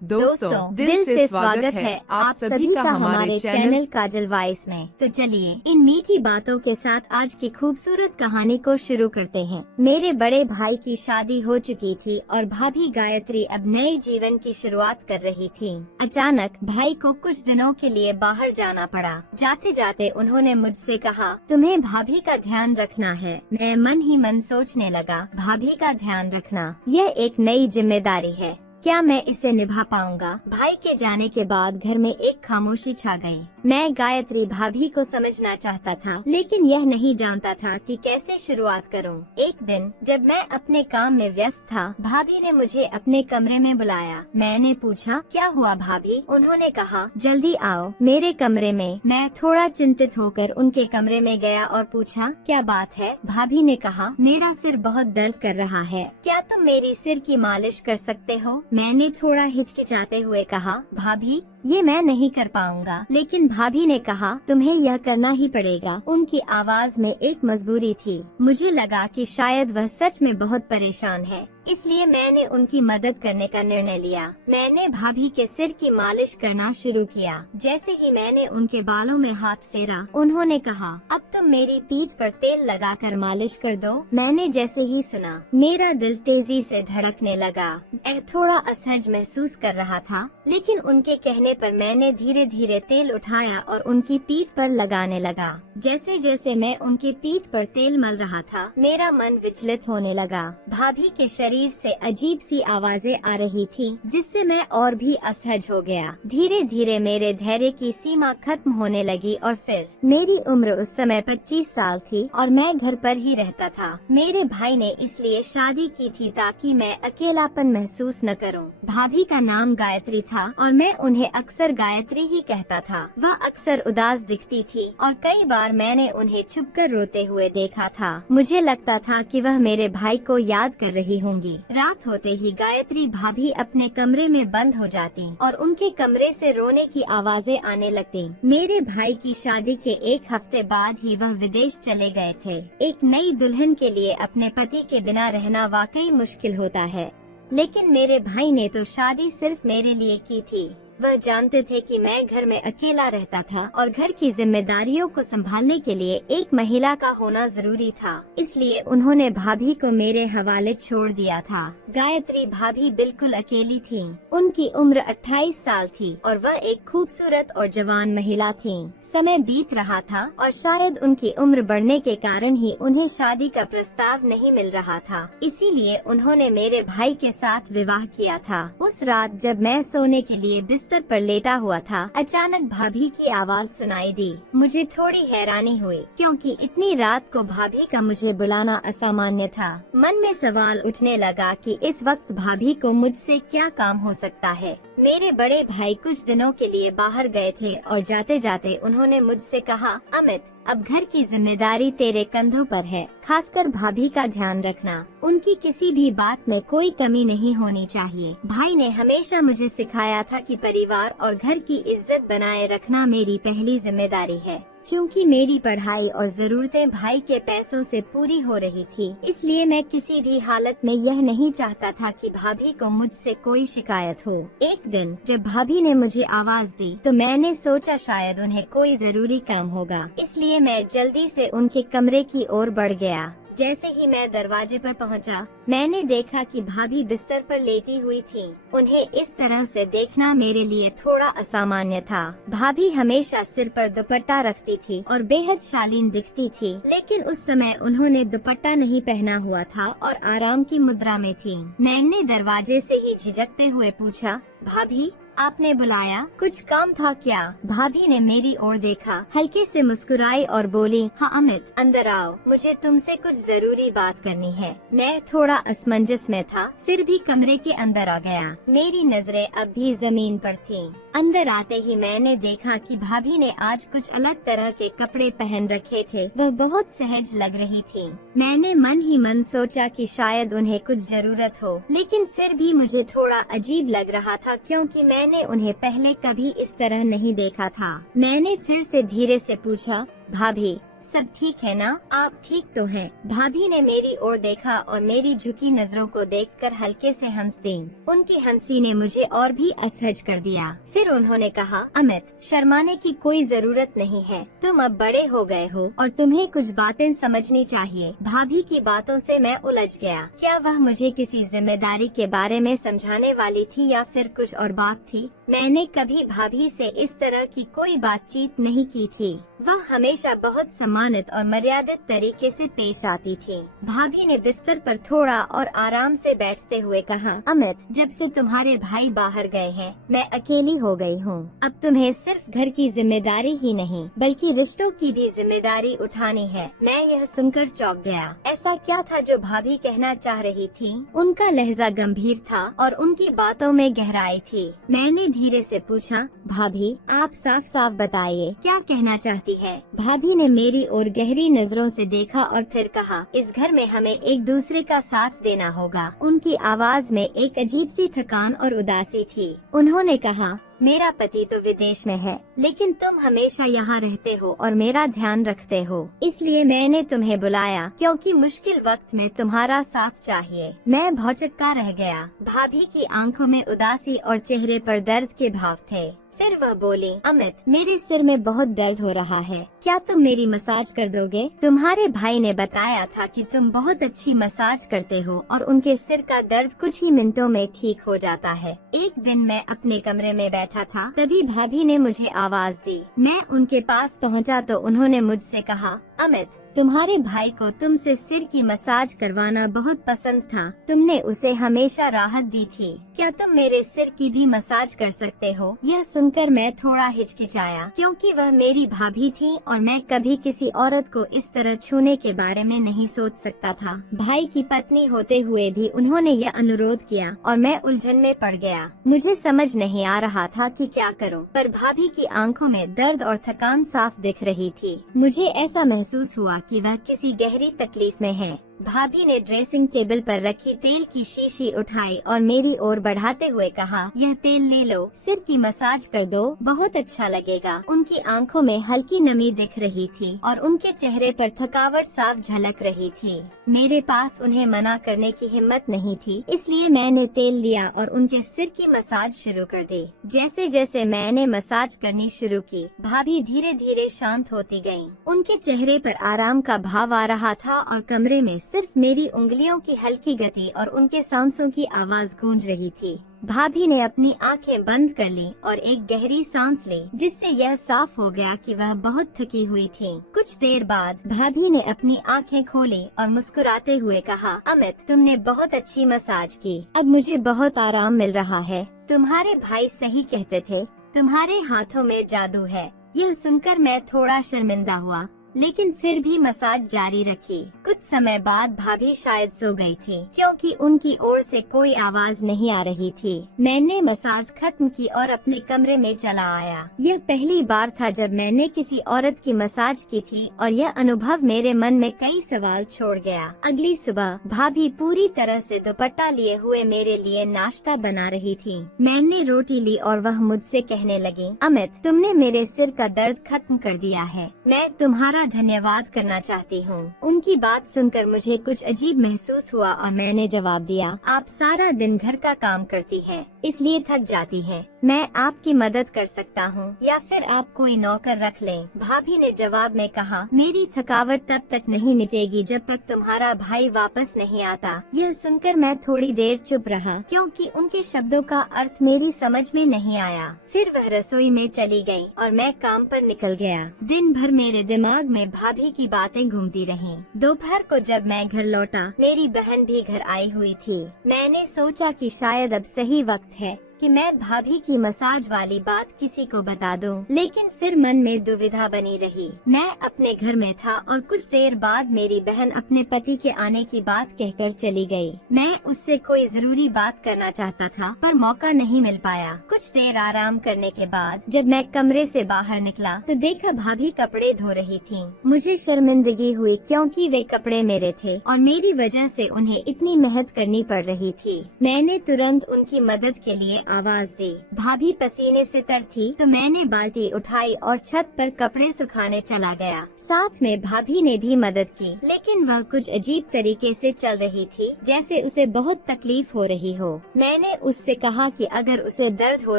दोस्तों दिल से स्वागत है आप सभी का हमारे चैनल काजल वॉइस में। तो चलिए इन मीठी बातों के साथ आज की खूबसूरत कहानी को शुरू करते हैं। मेरे बड़े भाई की शादी हो चुकी थी और भाभी गायत्री अब नए जीवन की शुरुआत कर रही थी। अचानक भाई को कुछ दिनों के लिए बाहर जाना पड़ा। जाते जाते उन्होंने मुझसे कहा, तुम्हें भाभी का ध्यान रखना है। मैं मन ही मन सोचने लगा, भाभी का ध्यान रखना, यह एक नई जिम्मेदारी है। क्या मैं इसे निभा पाऊंगा? भाई के जाने के बाद घर में एक खामोशी छा गई। मैं गायत्री भाभी को समझना चाहता था, लेकिन यह नहीं जानता था कि कैसे शुरुआत करूं। एक दिन जब मैं अपने काम में व्यस्त था, भाभी ने मुझे अपने कमरे में बुलाया। मैंने पूछा, क्या हुआ भाभी? उन्होंने कहा, जल्दी आओ मेरे कमरे में। मैं थोड़ा चिंतित होकर उनके कमरे में गया और पूछा, क्या बात है? भाभी ने कहा, मेरा सिर बहुत दर्द कर रहा है, क्या तुम मेरी सिर की मालिश कर सकते हो? मैंने थोड़ा हिचकिचाते हुए कहा, भाभी ये मैं नहीं कर पाऊंगा। लेकिन भाभी ने कहा, तुम्हें यह करना ही पड़ेगा। उनकी आवाज में एक मजबूरी थी। मुझे लगा कि शायद वह सच में बहुत परेशान है, इसलिए मैंने उनकी मदद करने का निर्णय लिया। मैंने भाभी के सिर की मालिश करना शुरू किया। जैसे ही मैंने उनके बालों में हाथ फेरा, उन्होंने कहा, अब तुम मेरी पीठ पर तेल लगाकर मालिश कर दो। मैंने जैसे ही सुना, मेरा दिल तेजी से धड़कने लगा। मैं थोड़ा असहज महसूस कर रहा था, लेकिन उनके कहने पर मैंने धीरे धीरे तेल उठाया और उनकी पीठ पर लगाने लगा। जैसे जैसे मैं उनकी पीठ पर तेल मल रहा था, मेरा मन विचलित होने लगा। भाभी के शरीर से अजीब सी आवाजें आ रही थी, जिससे मैं और भी असहज हो गया। धीरे धीरे मेरे धैर्य की सीमा खत्म होने लगी और फिर मेरी उम्र उस समय 25 साल थी और मैं घर पर ही रहता था। मेरे भाई ने इसलिए शादी की थी ताकि मैं अकेलापन महसूस न करूं। भाभी का नाम गायत्री था और मैं उन्हें अक्सर गायत्री ही कहता था। वह अक्सर उदास दिखती थी और कई बार मैंने उन्हें छुपकर रोते हुए देखा था। मुझे लगता था कि वह मेरे भाई को याद कर रही होंगी। रात होते ही गायत्री भाभी अपने कमरे में बंद हो जाती और उनके कमरे से रोने की आवाजें आने लगती। मेरे भाई की शादी के एक हफ्ते बाद ही वह विदेश चले गए थे। एक नई दुल्हन के लिए अपने पति के बिना रहना वाकई मुश्किल होता है, लेकिन मेरे भाई ने तो शादी सिर्फ मेरे लिए की थी। वह जानते थे कि मैं घर में अकेला रहता था और घर की जिम्मेदारियों को संभालने के लिए एक महिला का होना जरूरी था, इसलिए उन्होंने भाभी को मेरे हवाले छोड़ दिया था। गायत्री भाभी बिल्कुल अकेली थी। उनकी उम्र 28 साल थी और वह एक खूबसूरत और जवान महिला थी। समय बीत रहा था और शायद उनकी उम्र बढ़ने के कारण ही उन्हें शादी का प्रस्ताव नहीं मिल रहा था, इसीलिए उन्होंने मेरे भाई के साथ विवाह किया था। उस रात जब मैं सोने के लिए बिस्तर पर लेटा हुआ था, अचानक भाभी की आवाज सुनाई दी। मुझे थोड़ी हैरानी हुई, क्योंकि इतनी रात को भाभी का मुझे बुलाना असामान्य था। मन में सवाल उठने लगा कि इस वक्त भाभी को मुझसे क्या काम हो सकता है। मेरे बड़े भाई कुछ दिनों के लिए बाहर गए थे और जाते जाते उन्होंने मुझसे कहा, अमित अब घर की जिम्मेदारी तेरे कंधों पर है, खासकर भाभी का ध्यान रखना। उनकी किसी भी बात में कोई कमी नहीं होनी चाहिए। भाई ने हमेशा मुझे सिखाया था कि परिवार और घर की इज्जत बनाए रखना मेरी पहली जिम्मेदारी है। क्योंकि मेरी पढ़ाई और जरूरतें भाई के पैसों से पूरी हो रही थी, इसलिए मैं किसी भी हालत में यह नहीं चाहता था कि भाभी को मुझसे कोई शिकायत हो। एक दिन जब भाभी ने मुझे आवाज दी, तो मैंने सोचा शायद उन्हें कोई जरूरी काम होगा, इसलिए मैं जल्दी से उनके कमरे की ओर बढ़ गया। जैसे ही मैं दरवाजे पर पहुंचा, मैंने देखा कि भाभी बिस्तर पर लेटी हुई थी। उन्हें इस तरह से देखना मेरे लिए थोड़ा असामान्य था। भाभी हमेशा सिर पर दुपट्टा रखती थी और बेहद शालीन दिखती थी, लेकिन उस समय उन्होंने दुपट्टा नहीं पहना हुआ था और आराम की मुद्रा में थी। मैंने दरवाजे से ही झिझकते हुए पूछा, भाभी आपने बुलाया, कुछ काम था क्या? भाभी ने मेरी ओर देखा, हल्के से मुस्कुराई और बोली, हाँ अमित अंदर आओ, मुझे तुमसे कुछ जरूरी बात करनी है। मैं थोड़ा असमंजस में था, फिर भी कमरे के अंदर आ गया। मेरी नजरें अब भी जमीन पर थीं। अंदर आते ही मैंने देखा कि भाभी ने आज कुछ अलग तरह के कपड़े पहन रखे थे। वह बहुत सहज लग रही थी। मैंने मन ही मन सोचा कि शायद उन्हें कुछ जरूरत हो, लेकिन फिर भी मुझे थोड़ा अजीब लग रहा था, क्योंकि मैंने उन्हें पहले कभी इस तरह नहीं देखा था। मैंने फिर से धीरे से पूछा, भाभी सब ठीक है ना? आप ठीक तो हैं? भाभी ने मेरी ओर देखा और मेरी झुकी नजरों को देखकर हल्के से हंस दी। उनकी हंसी ने मुझे और भी असहज कर दिया। फिर उन्होंने कहा, अमित, शर्माने की कोई जरूरत नहीं है। तुम अब बड़े हो गए हो और तुम्हें कुछ बातें समझनी चाहिए। भाभी की बातों से मैं उलझ गया। क्या वह मुझे किसी जिम्मेदारी के बारे में समझाने वाली थी या फिर कुछ और बात थी? मैंने कभी भाभी से इस तरह की कोई बातचीत नहीं की थी। वह हमेशा बहुत सम्मानित और मर्यादित तरीके से पेश आती थी। भाभी ने बिस्तर पर थोड़ा और आराम से बैठते हुए कहा, अमित, जब से तुम्हारे भाई बाहर गए हैं, मैं अकेली हो गई हूँ। अब तुम्हें सिर्फ घर की जिम्मेदारी ही नहीं बल्कि रिश्तों की भी जिम्मेदारी उठानी है। मैं यह सुनकर चौंक गया। ऐसा क्या था जो भाभी कहना चाह रही थी? उनका लहजा गंभीर था और उनकी बातों में गहराई थी। मैंने धीरे से पूछा, भाभी, आप साफ साफ बताइए, क्या कहना चाहती है? भाभी ने मेरी ओर गहरी नजरों से देखा और फिर कहा, इस घर में हमें एक दूसरे का साथ देना होगा। उनकी आवाज में एक अजीब सी थकान और उदासी थी। उन्होंने कहा, मेरा पति तो विदेश में है, लेकिन तुम हमेशा यहाँ रहते हो और मेरा ध्यान रखते हो। इसलिए मैंने तुम्हें बुलाया क्योंकि मुश्किल वक्त में तुम्हारा साथ चाहिए। मैं भौचक्का रह गया। भाभी की आंखों में उदासी और चेहरे पर दर्द के भाव थे। फिर वह बोली, अमित, मेरे सिर में बहुत दर्द हो रहा है, क्या तुम मेरी मसाज कर दोगे? तुम्हारे भाई ने बताया था कि तुम बहुत अच्छी मसाज करते हो और उनके सिर का दर्द कुछ ही मिनटों में ठीक हो जाता है। एक दिन मैं अपने कमरे में बैठा था, तभी भाभी ने मुझे आवाज दी। मैं उनके पास पहुंचा तो उन्होंने मुझसे कहा, अमित, तुम्हारे भाई को तुमसे सिर की मसाज करवाना बहुत पसंद था। तुमने उसे हमेशा राहत दी थी। क्या तुम मेरे सिर की भी मसाज कर सकते हो? यह सुनकर मैं थोड़ा हिचकिचाया क्योंकि वह मेरी भाभी थी और मैं कभी किसी औरत को इस तरह छूने के बारे में नहीं सोच सकता था। भाई की पत्नी होते हुए भी उन्होंने यह अनुरोध किया और मैं उलझन में पड़ गया। मुझे समझ नहीं आ रहा था कि क्या करूं, पर भाभी की आंखों में दर्द और थकान साफ दिख रही थी। मुझे ऐसा महसूस हुआ कि वह किसी गहरी तकलीफ में है। भाभी ने ड्रेसिंग टेबल पर रखी तेल की शीशी उठाई और मेरी ओर बढ़ाते हुए कहा, यह तेल ले लो, सिर की मसाज कर दो, बहुत अच्छा लगेगा। उनकी आंखों में हल्की नमी दिख रही थी और उनके चेहरे पर थकावट साफ झलक रही थी। मेरे पास उन्हें मना करने की हिम्मत नहीं थी, इसलिए मैंने तेल लिया और उनके सिर की मसाज शुरू कर दी। जैसे जैसे मैंने मसाज करनी शुरू की, भाभी धीरे धीरे शांत होती गयी। उनके चेहरे पर आराम का भाव आ रहा था और कमरे में सिर्फ मेरी उंगलियों की हल्की गति और उनके सांसों की आवाज गूंज रही थी। भाभी ने अपनी आंखें बंद कर ली और एक गहरी सांस ली, जिससे यह साफ हो गया कि वह बहुत थकी हुई थी। कुछ देर बाद भाभी ने अपनी आंखें खोली और मुस्कुराते हुए कहा, अमित, तुमने बहुत अच्छी मसाज की, अब मुझे बहुत आराम मिल रहा है। तुम्हारे भाई सही कहते थे, तुम्हारे हाथों में जादू है। यह सुनकर मैं थोड़ा शर्मिंदा हुआ, लेकिन फिर भी मसाज जारी रखी। कुछ समय बाद भाभी शायद सो गई थी क्योंकि उनकी ओर से कोई आवाज नहीं आ रही थी। मैंने मसाज खत्म की और अपने कमरे में चला आया। यह पहली बार था जब मैंने किसी औरत की मसाज की थी और यह अनुभव मेरे मन में कई सवाल छोड़ गया। अगली सुबह भाभी पूरी तरह से दुपट्टा लिए हुए मेरे लिए नाश्ता बना रही थी। मैंने रोटी ली और वह मुझसे कहने लगी, अमित, तुमने मेरे सिर का दर्द खत्म कर दिया है। मैं तुम्हारा धन्यवाद करना चाहती हूँ। उनकी बात सुनकर मुझे कुछ अजीब महसूस हुआ और मैंने जवाब दिया, आप सारा दिन घर का काम करती हैं, इसलिए थक जाती हैं। मैं आपकी मदद कर सकता हूँ या फिर आप कोई नौकर रख लें। भाभी ने जवाब में कहा, मेरी थकावट तब तक नहीं मिटेगी जब तक तुम्हारा भाई वापस नहीं आता। यह सुनकर मैं थोड़ी देर चुप रहा क्योंकि उनके शब्दों का अर्थ मेरी समझ में नहीं आया। फिर वह रसोई में चली गयी और मैं काम पर निकल गया। दिन भर मेरे दिमाग में भाभी की बातें घूमती रहीं। दोपहर को जब मैं घर लौटा, मेरी बहन भी घर आई हुई थी। मैंने सोचा कि शायद अब सही वक्त है कि मैं भाभी की मसाज वाली बात किसी को बता दूं, लेकिन फिर मन में दुविधा बनी रही। मैं अपने घर में था और कुछ देर बाद मेरी बहन अपने पति के आने की बात कहकर चली गई। मैं उससे कोई जरूरी बात करना चाहता था, पर मौका नहीं मिल पाया। कुछ देर आराम करने के बाद जब मैं कमरे से बाहर निकला तो देखा भाभी कपड़े धो रही थी। मुझे शर्मिंदगी हुई क्योंकि वे कपड़े मेरे थे और मेरी वजह से उन्हें इतनी मेहनत करनी पड़ रही थी। मैंने तुरंत उनकी मदद के लिए आवाज दी। भाभी पसीने से तर थी तो मैंने बाल्टी उठाई और छत पर कपड़े सुखाने चला गया। साथ में भाभी ने भी मदद की, लेकिन वह कुछ अजीब तरीके से चल रही थी, जैसे उसे बहुत तकलीफ हो रही हो। मैंने उससे कहा कि अगर उसे दर्द हो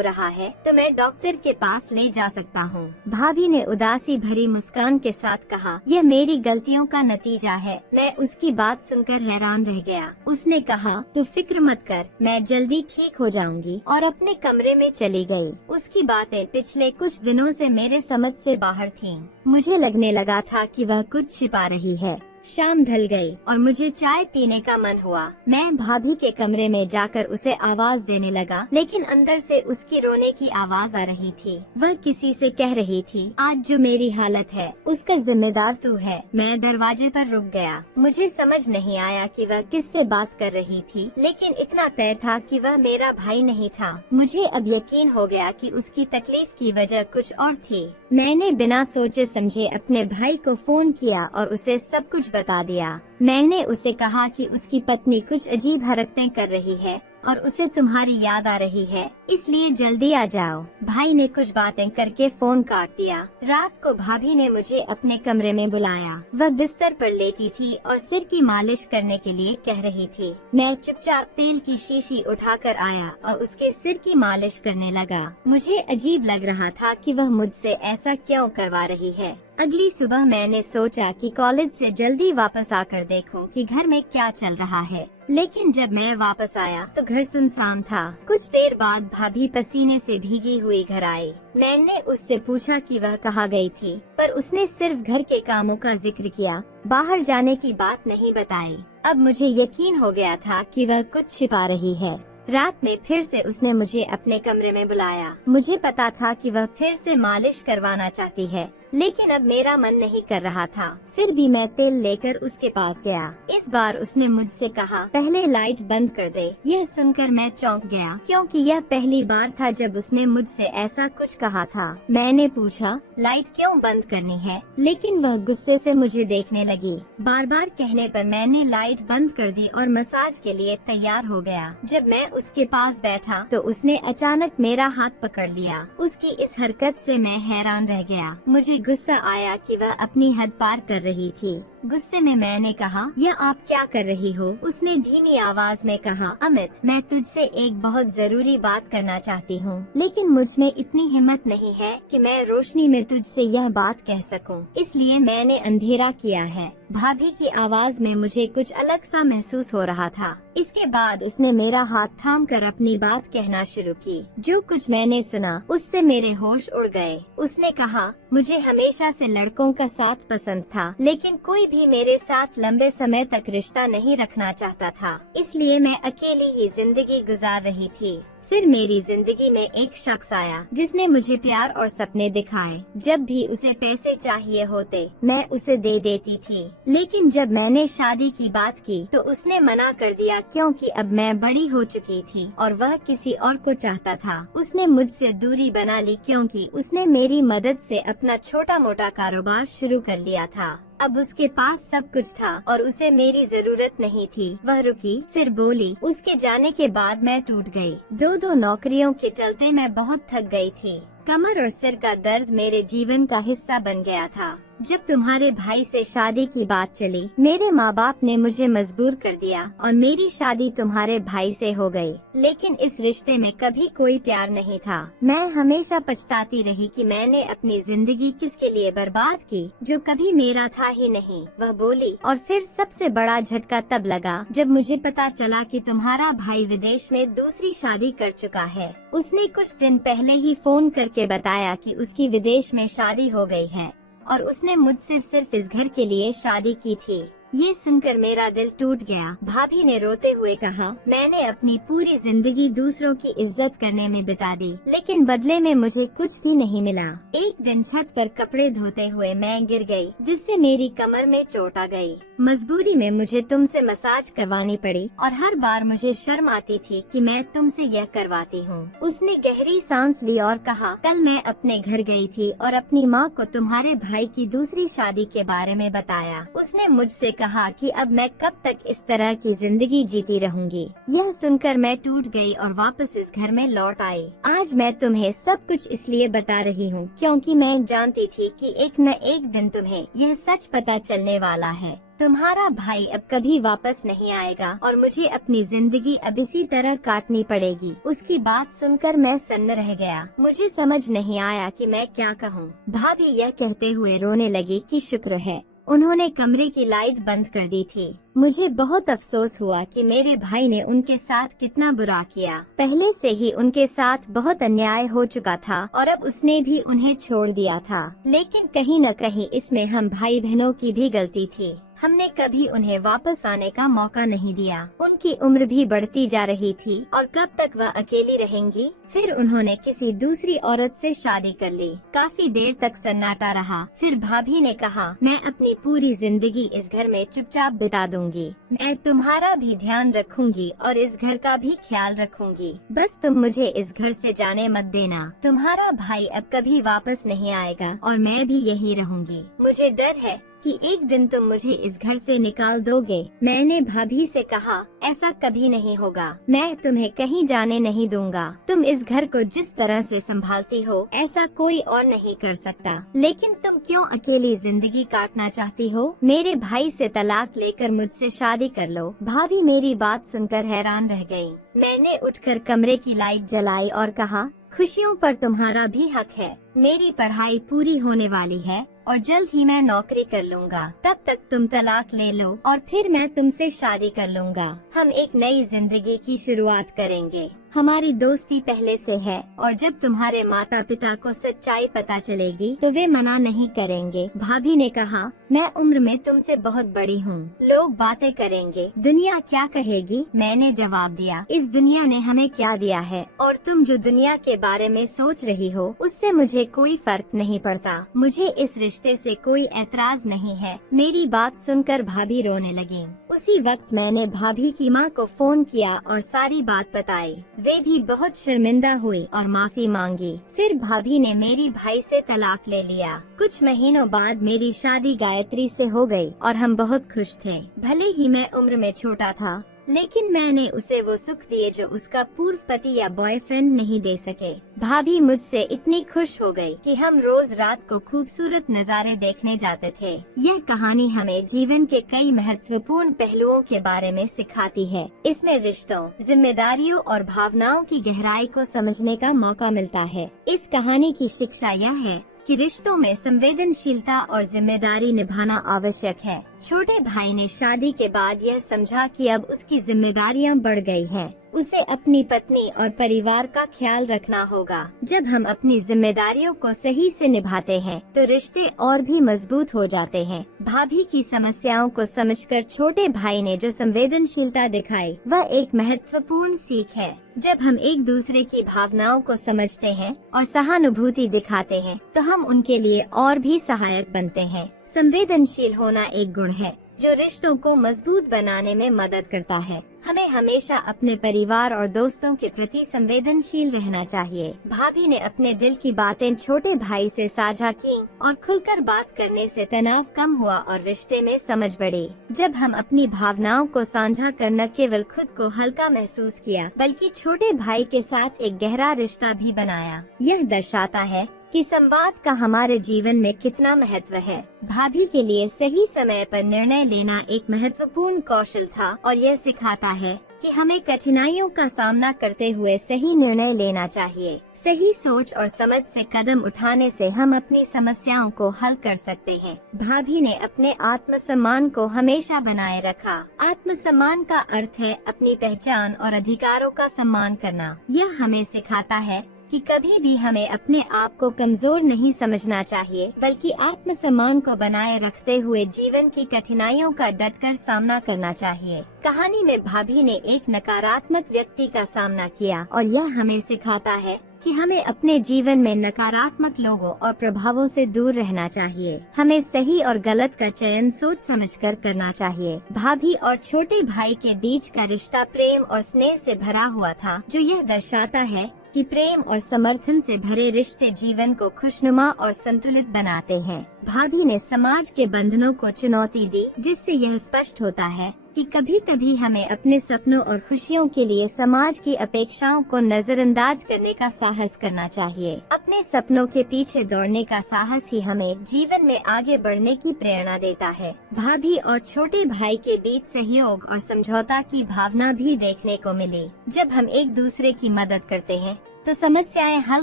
रहा है तो मैं डॉक्टर के पास ले जा सकता हूँ। भाभी ने उदासी भरी मुस्कान के साथ कहा, यह मेरी गलतियों का नतीजा है। मैं उसकी बात सुनकर हैरान रह गया। उसने कहा, तू फिक्र मत कर, मैं जल्दी ठीक हो जाऊंगी, और अपने कमरे में चली गई। उसकी बातें पिछले कुछ दिनों से मेरे समझ से बाहर थीं। मुझे लगने लगा था कि वह कुछ छिपा रही है। शाम ढल गई और मुझे चाय पीने का मन हुआ। मैं भाभी के कमरे में जाकर उसे आवाज देने लगा, लेकिन अंदर से उसकी रोने की आवाज आ रही थी। वह किसी से कह रही थी, आज जो मेरी हालत है उसका जिम्मेदार तू है। मैं दरवाजे पर रुक गया। मुझे समझ नहीं आया कि वह किससे बात कर रही थी, लेकिन इतना तय था कि वह मेरा भाई नहीं था। मुझे अब यकीन हो गया कि उसकी तकलीफ की वजह कुछ और थी। मैंने बिना सोचे समझे अपने भाई को फोन किया और उसे सब कुछ बता दिया। मैंने उसे कहा कि उसकी पत्नी कुछ अजीब हरकतें कर रही है और उसे तुम्हारी याद आ रही है, इसलिए जल्दी आ जाओ। भाई ने कुछ बातें करके फोन काट दिया। रात को भाभी ने मुझे अपने कमरे में बुलाया। वह बिस्तर पर लेटी थी और सिर की मालिश करने के लिए कह रही थी। मैं चुपचाप तेल की शीशी उठाकर आया और उसके सिर की मालिश करने लगा। मुझे अजीब लग रहा था कि वह मुझसे ऐसा क्यों करवा रही है। अगली सुबह मैंने सोचा कि कॉलेज से जल्दी वापस आकर देखूं कि घर में क्या चल रहा है, लेकिन जब मैं वापस आया तो घर सुनसान था। कुछ देर बाद भाभी पसीने से भीगी हुई घर आई। मैंने उससे पूछा कि वह कहाँ गई थी, पर उसने सिर्फ घर के कामों का जिक्र किया, बाहर जाने की बात नहीं बताई। अब मुझे यकीन हो गया था कि वह कुछ छिपा रही है। रात में फिर से उसने मुझे अपने कमरे में बुलाया। मुझे पता था कि वह फिर से मालिश करवाना चाहती है, लेकिन अब मेरा मन नहीं कर रहा था। फिर भी मैं तेल लेकर उसके पास गया। इस बार उसने मुझसे कहा, पहले लाइट बंद कर दे। यह सुनकर मैं चौंक गया, क्योंकि यह पहली बार था जब उसने मुझसे ऐसा कुछ कहा था। मैंने पूछा, लाइट क्यों बंद करनी है? लेकिन वह गुस्से से मुझे देखने लगी। बार बार कहने पर मैंने लाइट बंद कर दी और मसाज के लिए तैयार हो गया। जब मैं उसके पास बैठा तो उसने अचानक मेरा हाथ पकड़ लिया। उसकी इस हरकत से मैं हैरान रह गया। मुझे गुस्सा आया कि वह अपनी हद पार कर रही थी। गुस्से में मैंने कहा, यह आप क्या कर रही हो? उसने धीमी आवाज में कहा, अमित, मैं तुझसे एक बहुत जरूरी बात करना चाहती हूँ, लेकिन मुझ में इतनी हिम्मत नहीं है कि मैं रोशनी में तुझसे यह बात कह सकूं, इसलिए मैंने अंधेरा किया है। भाभी की आवाज में मुझे कुछ अलग सा महसूस हो रहा था। इसके बाद उसने मेरा हाथ थामकर अपनी बात कहना शुरू की। जो कुछ मैंने सुना उससे मेरे होश उड़ गए। उसने कहा, मुझे हमेशा से लड़कों का साथ पसंद था, लेकिन कोई भी मेरे साथ लंबे समय तक रिश्ता नहीं रखना चाहता था, इसलिए मैं अकेली ही जिंदगी गुजार रही थी। फिर मेरी जिंदगी में एक शख्स आया जिसने मुझे प्यार और सपने दिखाए। जब भी उसे पैसे चाहिए होते मैं उसे दे देती थी, लेकिन जब मैंने शादी की बात की तो उसने मना कर दिया, क्योंकि अब मैं बड़ी हो चुकी थी और वह किसी और को चाहता था। उसने मुझसे दूरी बना ली क्योंकि उसने मेरी मदद से अपना छोटा मोटा कारोबार शुरू कर लिया था। अब उसके पास सब कुछ था और उसे मेरी जरूरत नहीं थी। वह रुकी, फिर बोली, उसके जाने के बाद मैं टूट गई। दो नौकरियों के चलते मैं बहुत थक गई थी। कमर और सिर का दर्द मेरे जीवन का हिस्सा बन गया था। जब तुम्हारे भाई से शादी की बात चली, मेरे माँ बाप ने मुझे मजबूर कर दिया और मेरी शादी तुम्हारे भाई से हो गई। लेकिन इस रिश्ते में कभी कोई प्यार नहीं था। मैं हमेशा पछताती रही कि मैंने अपनी जिंदगी किसके लिए बर्बाद की, जो कभी मेरा था ही नहीं। वह बोली, और फिर सबसे बड़ा झटका तब लगा जब मुझे पता चला कि तुम्हारा भाई विदेश में दूसरी शादी कर चुका है। उसने कुछ दिन पहले ही फोन करके बताया कि उसकी विदेश में शादी हो गई है और उसने मुझसे सिर्फ इस घर के लिए शादी की थी। ये सुनकर मेरा दिल टूट गया। भाभी ने रोते हुए कहा, मैंने अपनी पूरी जिंदगी दूसरों की इज्जत करने में बिता दी, लेकिन बदले में मुझे कुछ भी नहीं मिला। एक दिन छत पर कपड़े धोते हुए मैं गिर गई, जिससे मेरी कमर में चोट आ गई। मजबूरी में मुझे तुमसे मसाज करवानी पड़ी और हर बार मुझे शर्म आती थी कि मैं तुमसे यह करवाती हूँ। उसने गहरी सांस ली और कहा, कल मैं अपने घर गई थी और अपनी माँ को तुम्हारे भाई की दूसरी शादी के बारे में बताया। उसने मुझसे कहा कि अब मैं कब तक इस तरह की जिंदगी जीती रहूंगी। यह सुनकर मैं टूट गई और वापस इस घर में लौट आई। आज मैं तुम्हें सब कुछ इसलिए बता रही हूँ क्योंकि मैं जानती थी कि एक न एक दिन तुम्हें यह सच पता चलने वाला है। तुम्हारा भाई अब कभी वापस नहीं आएगा और मुझे अपनी जिंदगी अब इसी तरह काटनी पड़ेगी। उसकी बात सुनकर मैं सन्न रह गया। मुझे समझ नहीं आया कि मैं क्या कहूँ। भाभी यह कहते हुए रोने लगी कि शुक्र है उन्होंने कमरे की लाइट बंद कर दी थी। मुझे बहुत अफसोस हुआ कि मेरे भाई ने उनके साथ कितना बुरा किया। पहले से ही उनके साथ बहुत अन्याय हो चुका था और अब उसने भी उन्हें छोड़ दिया था। लेकिन कहीं न कहीं इसमें हम भाई बहनों की भी गलती थी। हमने कभी उन्हें वापस आने का मौका नहीं दिया। उनकी उम्र भी बढ़ती जा रही थी और कब तक वह अकेली रहेंगी। फिर उन्होंने किसी दूसरी औरत से शादी कर ली। काफी देर तक सन्नाटा रहा। फिर भाभी ने कहा, मैं अपनी पूरी जिंदगी इस घर में चुपचाप बिता दूंगी। मैं तुम्हारा भी ध्यान रखूंगी और इस घर का भी ख्याल रखूंगी। बस तुम मुझे इस घर से जाने मत देना। तुम्हारा भाई अब कभी वापस नहीं आएगा और मैं भी यहीं रहूंगी। मुझे डर है कि एक दिन तुम मुझे इस घर से निकाल दोगे। मैंने भाभी से कहा, ऐसा कभी नहीं होगा। मैं तुम्हें कहीं जाने नहीं दूंगा। तुम इस घर को जिस तरह से संभालती हो ऐसा कोई और नहीं कर सकता। लेकिन तुम क्यों अकेली जिंदगी काटना चाहती हो? मेरे भाई से तलाक लेकर मुझसे शादी कर लो। भाभी मेरी बात सुनकर हैरान रह गई। मैंने उठकर कमरे की लाइट जलाई और कहा, खुशियों पर तुम्हारा भी हक है। मेरी पढ़ाई पूरी होने वाली है और जल्द ही मैं नौकरी कर लूंगा। तब तक तुम तलाक ले लो और फिर मैं तुमसे शादी कर लूंगा। हम एक नई जिंदगी की शुरुआत करेंगे। हमारी दोस्ती पहले से है और जब तुम्हारे माता पिता को सच्चाई पता चलेगी तो वे मना नहीं करेंगे। भाभी ने कहा, मैं उम्र में तुमसे बहुत बड़ी हूँ। लोग बातें करेंगे, दुनिया क्या कहेगी? मैंने जवाब दिया, इस दुनिया ने हमें क्या दिया है और तुम जो दुनिया के बारे में सोच रही हो उससे मुझे कोई फर्क नहीं पड़ता। मुझे इस रिश्ते से कोई ऐतराज नहीं है। मेरी बात सुनकर भाभी रोने लगी। उसी वक्त मैंने भाभी की माँ को फोन किया और सारी बात बताई। वे भी बहुत शर्मिंदा हुई और माफी मांगी। फिर भाभी ने मेरी भाई से तलाक ले लिया। कुछ महीनों बाद मेरी शादी गायत्री से हो गई और हम बहुत खुश थे। भले ही मैं उम्र में छोटा था लेकिन मैंने उसे वो सुख दिए जो उसका पूर्व पति या बॉयफ्रेंड नहीं दे सके। भाभी मुझसे इतनी खुश हो गई कि हम रोज रात को खूबसूरत नज़ारे देखने जाते थे। यह कहानी हमें जीवन के कई महत्वपूर्ण पहलुओं के बारे में सिखाती है। इसमें रिश्तों, जिम्मेदारियों और भावनाओं की गहराई को समझने का मौका मिलता है। इस कहानी की शिक्षा यह है कि रिश्तों में संवेदनशीलता और जिम्मेदारी निभाना आवश्यक है। छोटे भाई ने शादी के बाद यह समझा कि अब उसकी जिम्मेदारियां बढ़ गई हैं। उसे अपनी पत्नी और परिवार का ख्याल रखना होगा। जब हम अपनी जिम्मेदारियों को सही से निभाते हैं तो रिश्ते और भी मजबूत हो जाते हैं। भाभी की समस्याओं को समझकर छोटे भाई ने जो संवेदनशीलता दिखाई वह एक महत्वपूर्ण सीख है। जब हम एक दूसरे की भावनाओं को समझते हैं और सहानुभूति दिखाते हैं तो हम उनके लिए और भी सहायक बनते हैं। संवेदनशील होना एक गुण है जो रिश्तों को मजबूत बनाने में मदद करता है। हमें हमेशा अपने परिवार और दोस्तों के प्रति संवेदनशील रहना चाहिए। भाभी ने अपने दिल की बातें छोटे भाई से साझा की और खुलकर बात करने से तनाव कम हुआ और रिश्ते में समझ बढ़ी। जब हम अपनी भावनाओं को साझा कर न केवल खुद को हल्का महसूस किया बल्कि छोटे भाई के साथ एक गहरा रिश्ता भी बनाया। यह दर्शाता है कि संवाद का हमारे जीवन में कितना महत्व है। भाभी के लिए सही समय पर निर्णय लेना एक महत्वपूर्ण कौशल था और यह सिखाता है कि हमें कठिनाइयों का सामना करते हुए सही निर्णय लेना चाहिए। सही सोच और समझ से कदम उठाने से हम अपनी समस्याओं को हल कर सकते हैं। भाभी ने अपने आत्मसम्मान को हमेशा बनाए रखा। आत्मसम्मान का अर्थ है अपनी पहचान और अधिकारों का सम्मान करना। यह हमें सिखाता है कि कभी भी हमें अपने आप को कमजोर नहीं समझना चाहिए बल्कि आत्मसम्मान को बनाए रखते हुए जीवन की कठिनाइयों का डटकर सामना करना चाहिए। कहानी में भाभी ने एक नकारात्मक व्यक्ति का सामना किया और यह हमें सिखाता है कि हमें अपने जीवन में नकारात्मक लोगों और प्रभावों से दूर रहना चाहिए। हमें सही और गलत का चयन सोच समझकर करना चाहिए। भाभी और छोटे भाई के बीच का रिश्ता प्रेम और स्नेह से भरा हुआ था जो यह दर्शाता है कि प्रेम और समर्थन से भरे रिश्ते जीवन को खुशनुमा और संतुलित बनाते हैं। भाभी ने समाज के बंधनों को चुनौती दी, जिससे यह स्पष्ट होता है कि कभी कभी हमें अपने सपनों और खुशियों के लिए समाज की अपेक्षाओं को नजरअंदाज करने का साहस करना चाहिए। अपने सपनों के पीछे दौड़ने का साहस ही हमें जीवन में आगे बढ़ने की प्रेरणा देता है। भाभी और छोटे भाई के बीच सहयोग और समझौता की भावना भी देखने को मिली। जब हम एक दूसरे की मदद करते हैं तो समस्याएं हल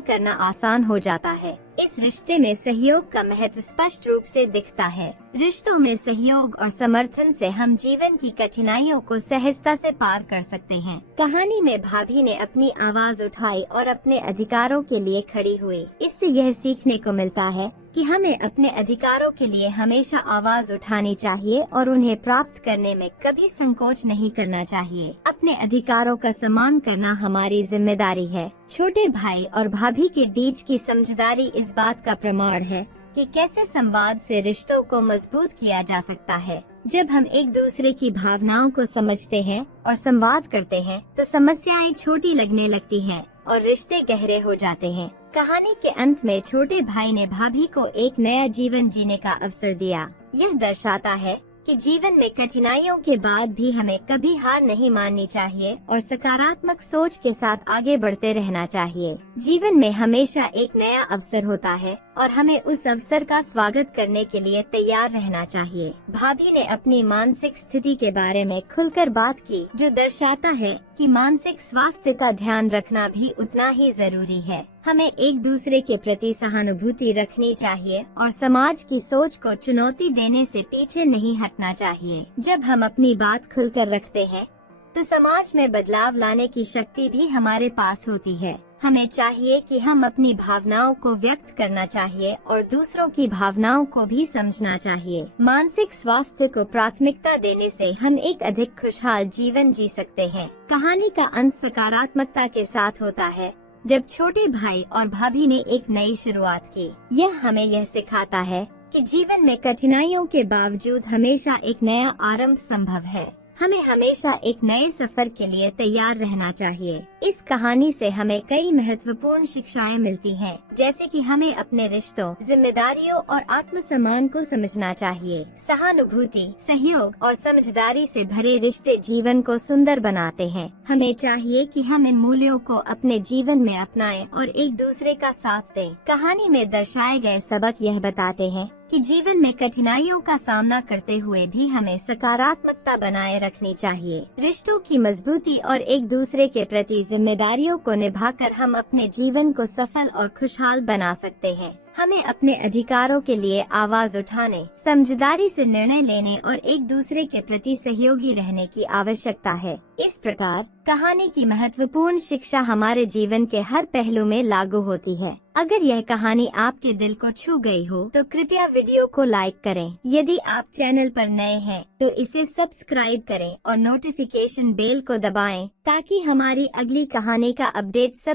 करना आसान हो जाता है। इस रिश्ते में सहयोग का महत्व स्पष्ट रूप से दिखता है। रिश्तों में सहयोग और समर्थन से हम जीवन की कठिनाइयों को सहजता से पार कर सकते हैं। कहानी में भाभी ने अपनी आवाज उठाई और अपने अधिकारों के लिए खड़ी हुई। इससे यह सीखने को मिलता है कि हमें अपने अधिकारों के लिए हमेशा आवाज उठानी चाहिए और उन्हें प्राप्त करने में कभी संकोच नहीं करना चाहिए। अपने अधिकारों का सम्मान करना हमारी जिम्मेदारी है। छोटे भाई और भाभी के बीच की समझदारी इस बात का प्रमाण है कि कैसे संवाद से रिश्तों को मजबूत किया जा सकता है। जब हम एक दूसरे की भावनाओं को समझते हैं और संवाद करते हैं तो समस्याएं छोटी लगने लगती हैं और रिश्ते गहरे हो जाते हैं। कहानी के अंत में छोटे भाई ने भाभी को एक नया जीवन जीने का अवसर दिया। यह दर्शाता है कि जीवन में कठिनाइयों के बाद भी हमें कभी हार नहीं माननी चाहिए और सकारात्मक सोच के साथ आगे बढ़ते रहना चाहिए। जीवन में हमेशा एक नया अवसर होता है और हमें उस अवसर का स्वागत करने के लिए तैयार रहना चाहिए। भाभी ने अपनी मानसिक स्थिति के बारे में खुलकर बात की, जो दर्शाता है कि मानसिक स्वास्थ्य का ध्यान रखना भी उतना ही जरूरी है। हमें एक दूसरे के प्रति सहानुभूति रखनी चाहिए और समाज की सोच को चुनौती देने से पीछे नहीं हटना चाहिए। जब हम अपनी बात खुलकर रखते हैं तो समाज में बदलाव लाने की शक्ति भी हमारे पास होती है। हमें चाहिए कि हम अपनी भावनाओं को व्यक्त करना चाहिए और दूसरों की भावनाओं को भी समझना चाहिए। मानसिक स्वास्थ्य को प्राथमिकता देने से हम एक अधिक खुशहाल जीवन जी सकते हैं। कहानी का अंत सकारात्मकता के साथ होता है जब छोटे भाई और भाभी ने एक नई शुरुआत की। यह हमें यह सिखाता है कि जीवन में कठिनाइयों के बावजूद हमेशा एक नया आरंभ संभव है। हमें हमेशा एक नए सफर के लिए तैयार रहना चाहिए। इस कहानी से हमें कई महत्वपूर्ण शिक्षाएं मिलती हैं, जैसे कि हमें अपने रिश्तों, जिम्मेदारियों और आत्मसम्मान को समझना चाहिए। सहानुभूति, सहयोग और समझदारी से भरे रिश्ते जीवन को सुंदर बनाते हैं। हमें चाहिए कि हम इन मूल्यों को अपने जीवन में अपनाएं और एक दूसरे का साथ दें। कहानी में दर्शाए गए सबक यह बताते हैं कि जीवन में कठिनाइयों का सामना करते हुए भी हमें सकारात्मकता बनाए रखनी चाहिए। रिश्तों की मजबूती और एक दूसरे के प्रति जिम्मेदारियों को निभाकर हम अपने जीवन को सफल और खुशहाल बना सकते हैं। हमें अपने अधिकारों के लिए आवाज उठाने, समझदारी से निर्णय लेने और एक दूसरे के प्रति सहयोगी रहने की आवश्यकता है। इस प्रकार कहानी की महत्वपूर्ण शिक्षा हमारे जीवन के हर पहलू में लागू होती है। अगर यह कहानी आपके दिल को छू गई हो तो कृपया वीडियो को लाइक करें। यदि आप चैनल पर नए हैं तो इसे सब्सक्राइब करें और नोटिफिकेशन बेल को दबाएं ताकि हमारी अगली कहानी का अपडेट सब